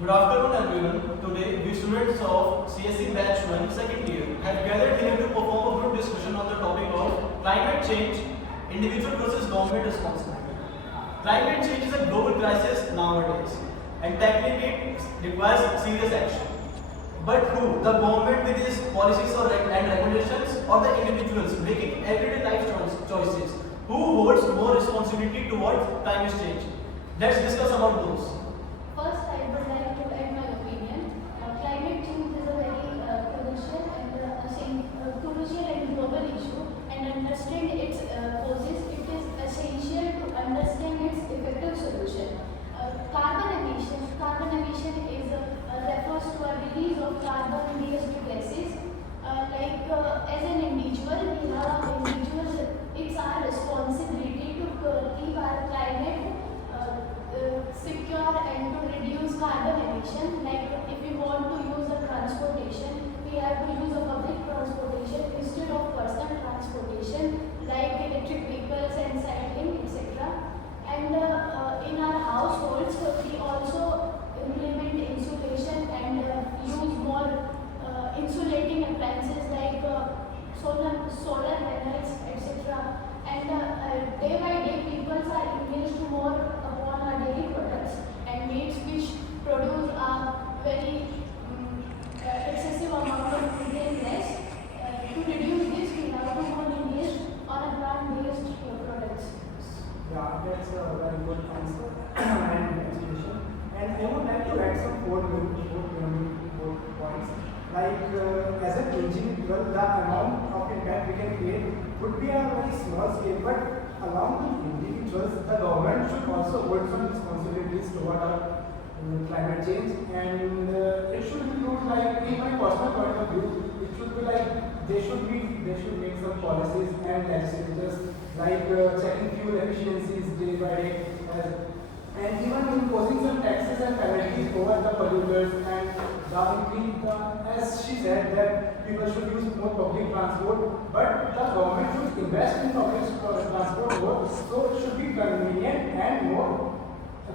Good afternoon everyone. Today we students of CSE batch 1 second year have gathered here to perform a group discussion on the topic of climate change, individual versus government responsibility. Climate change is a global crisis nowadays and tackling it requires serious action. But who? The government with its policies and regulations or the individuals making everyday life choices? Who holds more responsibility towards climate change? Let's discuss about those. First, I would like to add my opinion. Climate change is a very crucial and global issue, and understand its causes. It is essential to understand its effective solution. Carbon emission is refers to a release of carbon-based gases. As an individual, it's our responsibility to keep our climate secure and to reduce carbon emission. Like if we want to use a transportation, we have to use a public transportation instead of personal transportation, like electric vehicles and cycling, etc. And in our households, we also implement insulation and use more insulating appliances like solar panels, etc. And day by day, people are engaged more upon our daily products and meats which produce a very excessive amount of greenhouse gas. To reduce this, we have to more engage on a plant-based products. Yeah, that's a very good answer and explanation. And I would like to add some four points. As an individual, the amount of impact we can create would be a very small scale, but along with individuals, the government should also hold some responsibilities toward our climate change, and it should include, like, in my personal point of view, it should be like they should make some policies and legislatures like checking fuel efficiencies day by day, and even imposing some taxes and penalties over the polluters, and as she said, that people should use more public transport, but the government should invest in public transport more, so it should be convenient and more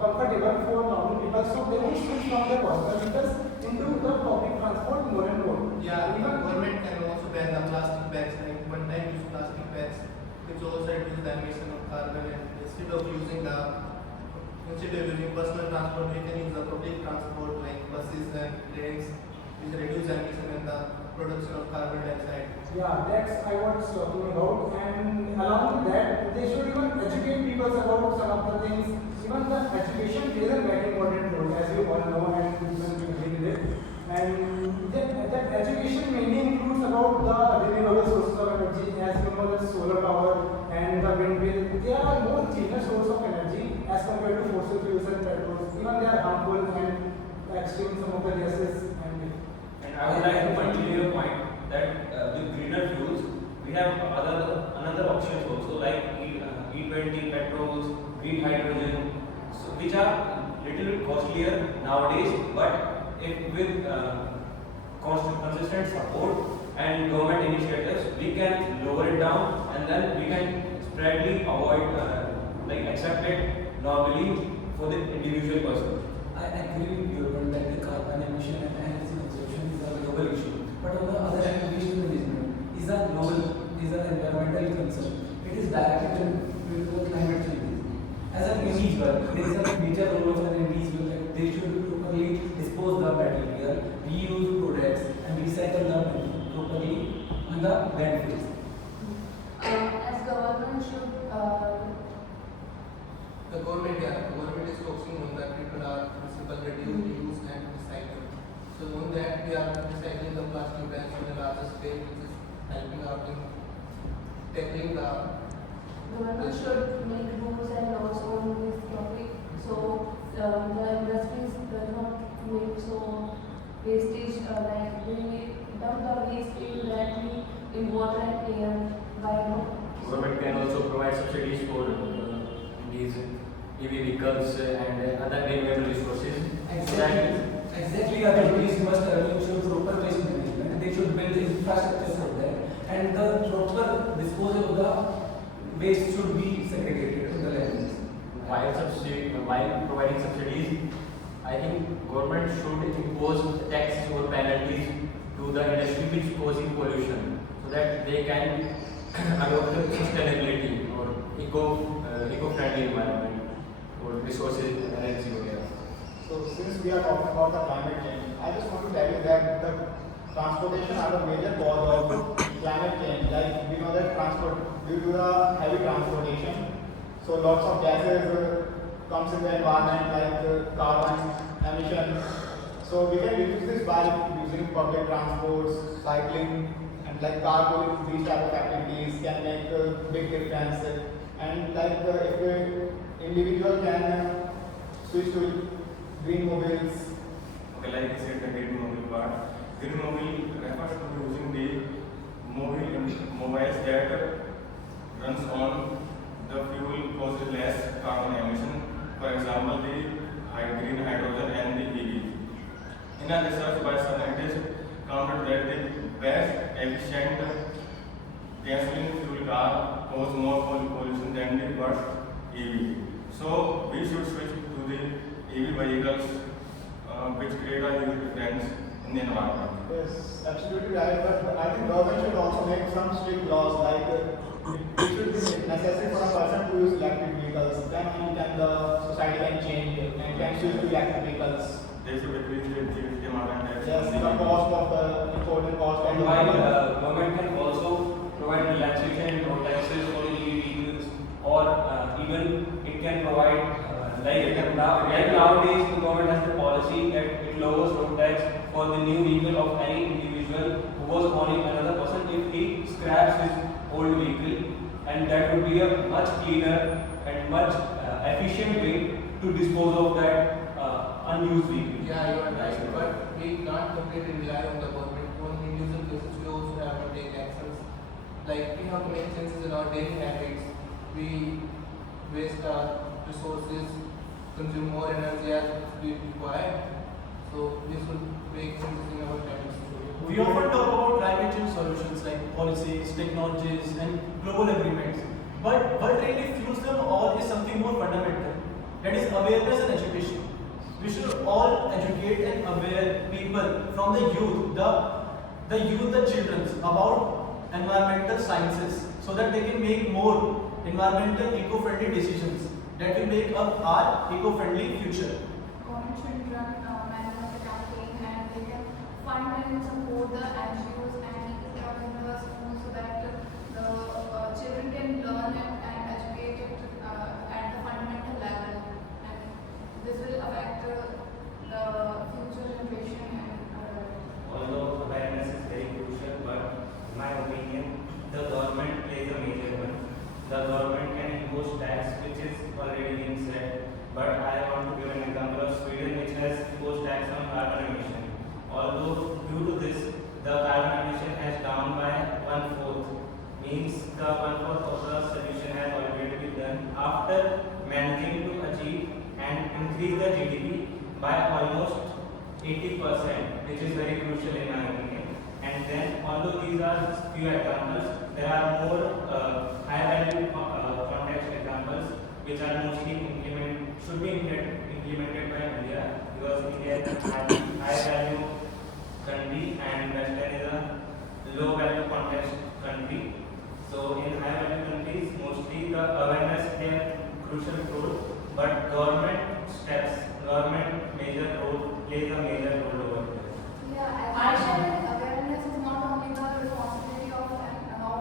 comfortable for normal people, so they will switch from their personal vehicles into the public transport more and more. Yeah, even government can also ban the plastic bags, like one-time use plastic bags, which also reduce the emission of carbon. And instead of using personal transport, we can use the public transport like buses and trains, which reduce emission and the production of carbon dioxide. Yeah, that's I was talking about, and along with that, they should even educate people about some of the things. Even the education plays a very important role, as you all know, and even we agree with it. And that education mainly includes about the renewable sources of energy, as you know, the solar power and the wind wheel. They are more cheaper source of energy as compared to fossil fuels and petrols. Even they are harmful and extreme some of the gases. And I would like to continue your point that with greener fuels, we have another options also, like E20 petrols, green hydrogen, so which are little bit costlier nowadays, but if with consistent support and government initiatives, we can lower it down, and then we can spreadly avoid accept it normally for the individual person. I agree with you on that the carbon emission and energy consumption is a global issue. But on the other hand, waste management is an environmental concern. It is directly with the climate change. As an individual, there is a major role of an individual that they should properly dispose the material, reuse products, and recycle them properly on the landfills. As government should The government is focusing on that people are recycle, reduce, and recycle. So on that, we are recycling the plastic bags on a larger scale, which is helping out in tackling the government should make rules and laws on this topic, so the industries does not make so wastage they dump the waste directly in water and air by Government can also provide subsidies for these EV vehicles and other renewable resources. Exactly, our countries must ensure proper waste management. They should build the infrastructure for that, and the proper disposal of the waste should be segregated to the landfills. While providing subsidies, I think government should impose taxes or penalties to the industry which causing pollution, so that they can adopt sustainability or eco-friendly environment or resources, energy, वगैरह. So since we are talking about the climate change, I just want to tell you that the transportation are the major cause of climate change. Like we know that due to the heavy transportation, so lots of gases comes in the environment like carbon emission. So we can reduce this by using public transports, cycling, and like carpooling. These type of activities can make a big difference. And like if a individual can switch to green mobiles. Okay, like I said, the green mobile part. Green mobile refers to using the mobiles that runs on the fuel causes less carbon emission. For example, the green hydrogen and the EV. In a research by scientists found that the best efficient gasoline fuel car cause more pollution than the worst EV. So we should switch to the EV vehicles, which create a huge difference in the environment. Yes, absolutely right. But I think government should also make some strict laws like it should be necessary for a person to use electric vehicles. Then only can the society can change and can switch to electric vehicles. They should decrease the GST amount and tax. Yes, the cost of the important cost And of the while vehicle. government can also provide relaxation or taxes for EV vehicles, or even it can provide like nowadays the government has the policy that it lowers road tax for the new vehicle of any individual who was owning another person if he scraps his old vehicle, and that would be a much cleaner and much efficient way to dispose of that unused vehicle. Yeah, you are right, but we can't completely rely on the government. On individual cases, we also have to take actions. Like we have to make changes in our daily habits. We waste our resources, consume more energy as we require. So we should make changes in our habits. We often talk about climate change solutions like policies, technologies, and global agreements. But what really fuels them all is something more fundamental. That is awareness and education. We should all educate and aware people from the youth, the children about environmental sciences, so that they can make more environmental eco-friendly decisions that will make up our eco-friendly future. Government should run management campaign, and they can fund and support the NGOs and eco-clubs in the schools so that the children can learn it and educate it at the fundamental level. And this will affect the future generation and Although awareness is very crucial, but in my opinion, the government plays a major one. The government can impose tax, which is already being said, but I want to give an example of Sweden, which has imposed tax on carbon emission. Although due to this, the carbon emission has down by 1/4, means the 1/4 of the solution has already been done after managing to achieve and increase the GDP by almost 80%, which is very crucial in my opinion. And then, although these are few examples, there are more high value context examples which are mostly should be implemented by India, because India is a high value country and Western is a low value context country. So in high value countries, mostly the awareness plays a crucial role, but government plays a major role over there. yeah, and awareness is not only the responsibility of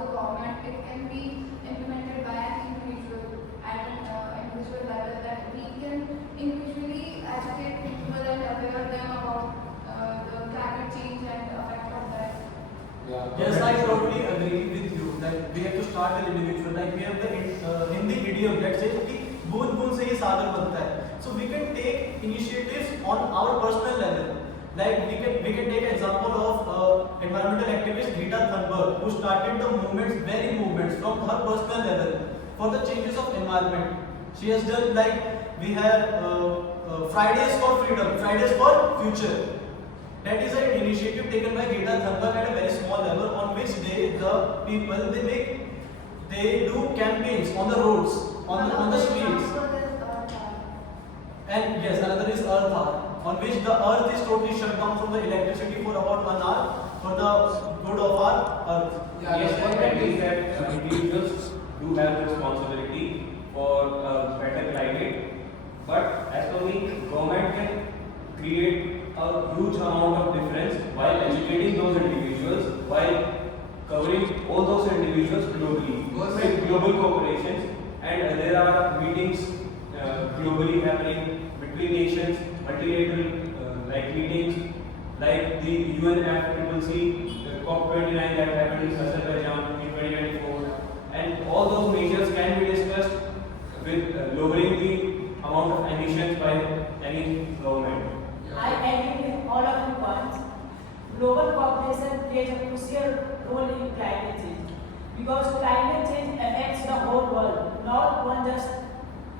the government, it can be implemented by an individual at an individual level, that we can individually educate people and aware them about the climate change and the effect of that. Yes, I totally agree with you that we have to start with individual. Like we have the Hindi idiom that says कि बूंद बूंद से ही सागर बनता है. So we can take initiatives on our personal level. Like we can take an example of environmental activist Greta Thunberg, who started the movements from her personal level for the changes of environment. She has done like we have Fridays for freedom, Fridays for future. That is an initiative taken by Greta Thunberg at a very small level, on which they do campaigns on the roads, on the streets. And yes, another is Earth hour, on which the Earth is totally shut down from the electricity for about 1 hour for the good of our Earth. Yes, I agree that individuals do have the responsibility for better climate, but as per me, government can create a huge amount of difference while educating those individuals, while covering all those individuals globally, with global corporations, and there are meetings globally happening between nations, multilateral like meetings like the UNFCCC, COP29 that happened in Azerbaijan in 2024, and all those measures can be discussed with lowering the amount of emissions by any government. I agree with all of you points. Global cooperation plays a crucial role in climate change because climate change affects the whole world, not just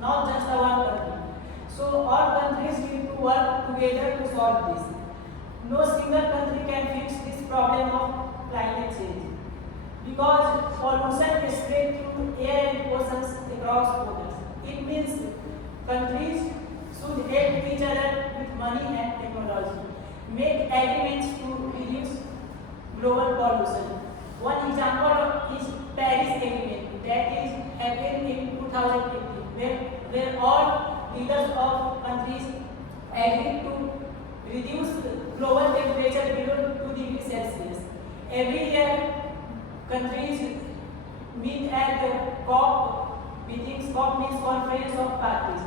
the one country. So all countries need to work together to solve this. No single country can fix this problem of climate change because pollution is spread through air and oceans across borders. It means countries should help each other with money and technology, make agreements to reduce global pollution. One example is Paris Agreement that is happened in 2015, where all leaders of countries agreed to reduce global temperature below 2 degrees Celsius. Every year, countries meet at the COP meetings. COP means Conference of Parties,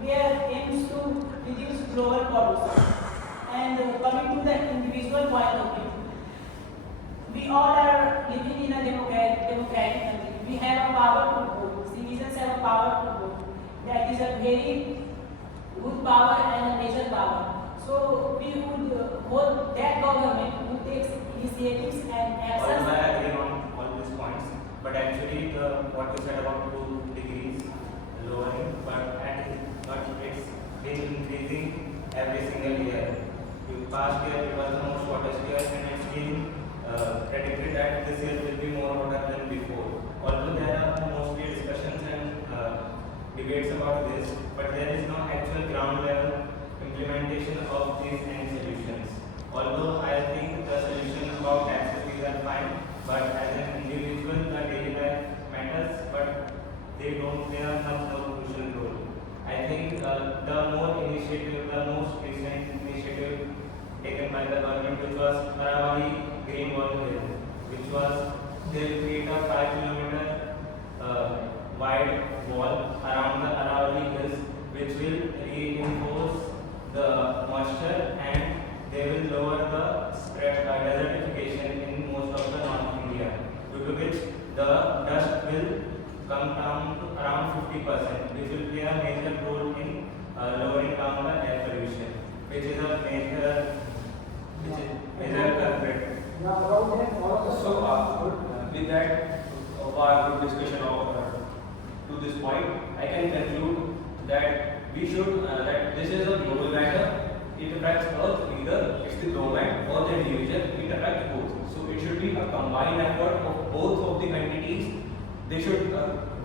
where aims to reduce global pollution. And coming to the individual point of view, we all are living in a democratic country. We have a power to vote. Citizens have a power to vote. That is a very good power and a major power. So we would hold that government who takes initiatives and actions. Although I agree on all these points, but actually what you said about 2 degrees lowering, but it's been increasing every single year. The past year it was the most hottest year, and it's been predicted that this year will be more hotter than before. Although there are mostly discussions and debates about this, but there is no actual ground level implementation of these end solutions. Although I think the solutions about taxes these are fine, but as an individual the daily life matters, but they are much more crucial role. I think the most recent initiative taken by the government, which was Aravali Green Wall Hill, which was they'll create a 5-kilometer wide wall around the Aravali Hills, which will reinforce the moisture and they will lower the spread desertification in most of the North India, due to which the dust will come down to around 50%, which will play a major role in lowering down the air pollution, which is a major culprit. Yeah, around that, all of the So with that our good discussion to this point, I can conclude that we should that this is a global matter. It affects Earth, either it's the government or the individual. It affects both. So it should be a combined effort of both of the entities. They should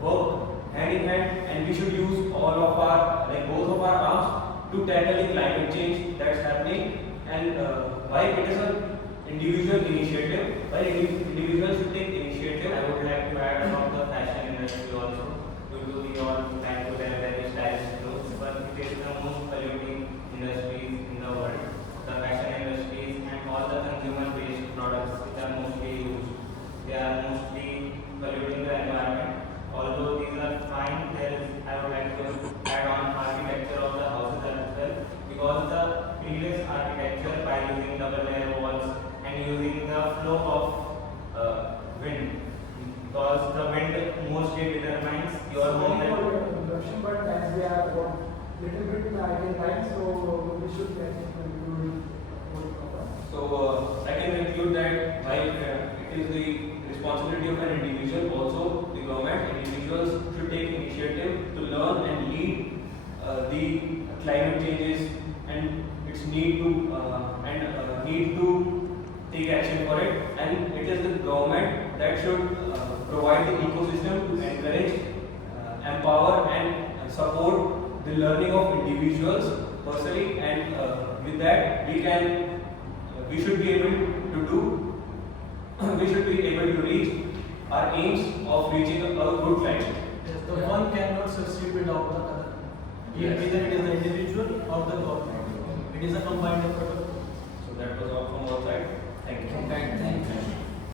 work hand in hand, and we should use all of our both of our arms to tackle the climate change that's happening. And why it is an individual initiative, why individuals should take initiative. I would like to add about the fashion industry also. Due to we all like to wear very stylish clothes, but it is the most polluting industries in the world. The fashion industries and all the consumer-based products which are mostly used, they are mostly polluting the environment. Although these are fine, I would like to add on architecture of the houses as well, because the previous architecture by using double layer walls and using the flow of wind, because the wind mostly determines your home. introduction, but as we are about little bit in time, so we should get conclude. So I can conclude that while it is the responsibility of an individual, also the government, individuals should take initiative to learn and lead the climate changes and its need to take action for it. And it is the government that should provide the ecosystem to encourage, empower and support the learning of individuals personally, and with that we should be able to do we should be able to reach our aims of reaching a good climate. Yes, the one cannot succeed without the other. Yes. Either it is the individual or the government. It is a combined effort of both. So that was all from our side. Thank you. Thank you.